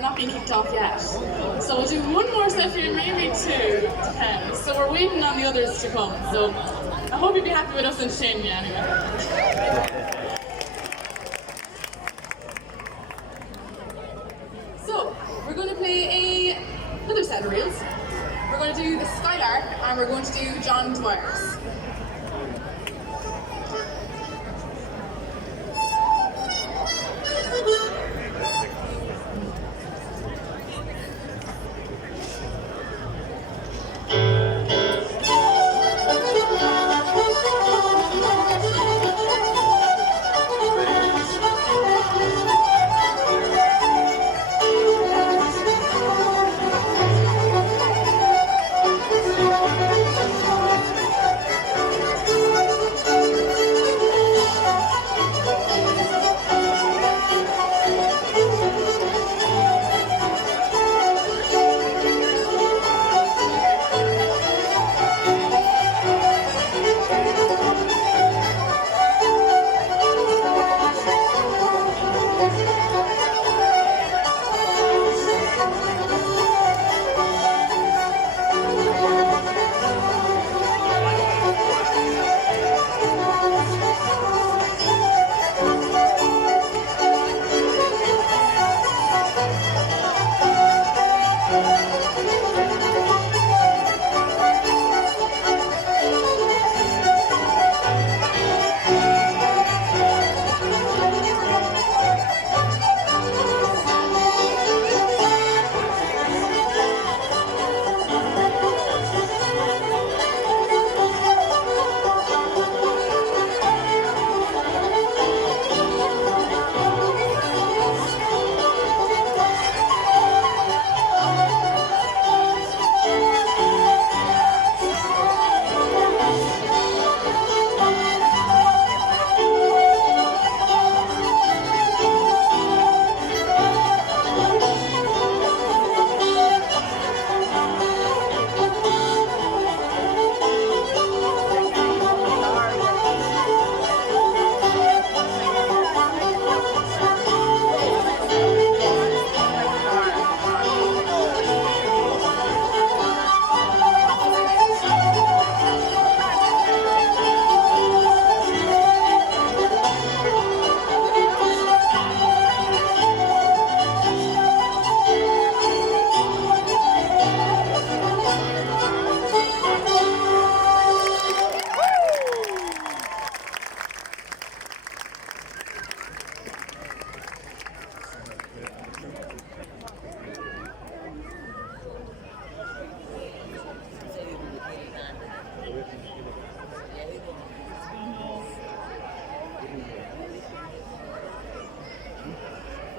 We're not being kicked off yet. So we'll do one more session, maybe two, depends. So we're waiting on the others to come. So I hope you'll be happy with us and Shane anyway. So we're going to play another set of reels. We're going to do the Skylark and we're going to do John Dwyer's.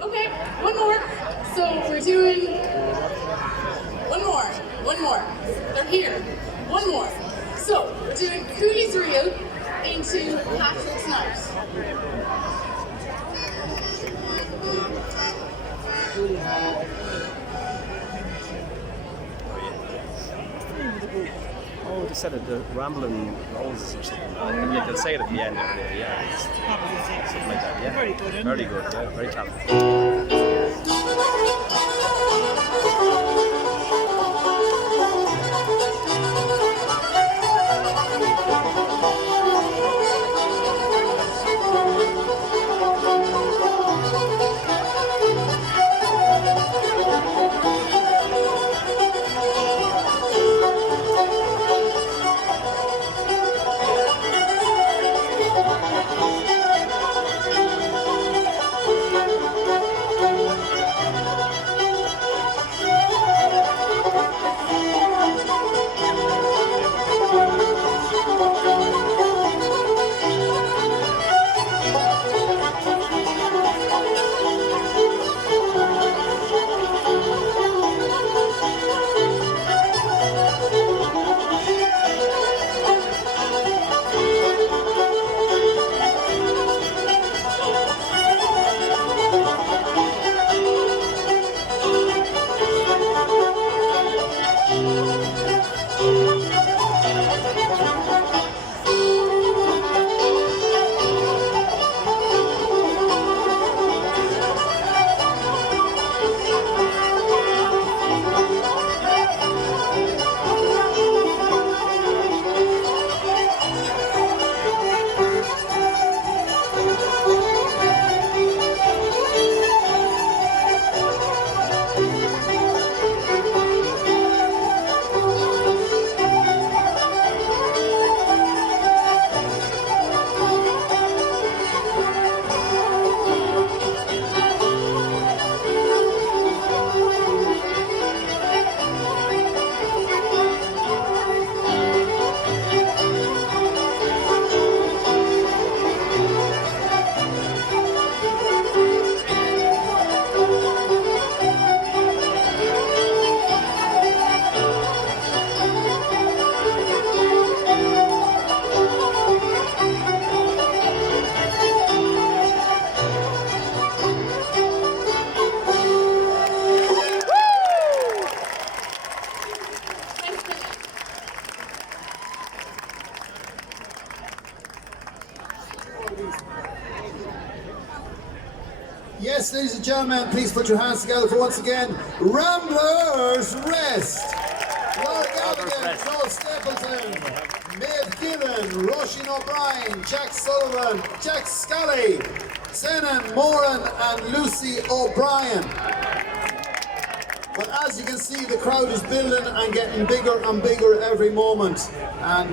Okay, one more. So we're doing one more. They're here. One more. So we're doing Cooley's Reel into Patrick's Night. Oh, they said it, the Rambling Roses or something. And you can say it at the end of it, yeah. It's something like that, yeah. Very good, isn't Very good, yeah. Very talented. Yes, ladies and gentlemen, please put your hands together for once again, Ramblers Rest. Laura Gallagher, Joel Stapleton, Maeve Gillen, Roisin O'Brien, Jack Sullivan, Jack Scally, Senan Moran and Lucy O'Brien. But as you can see, the crowd is building and getting bigger and bigger every moment. And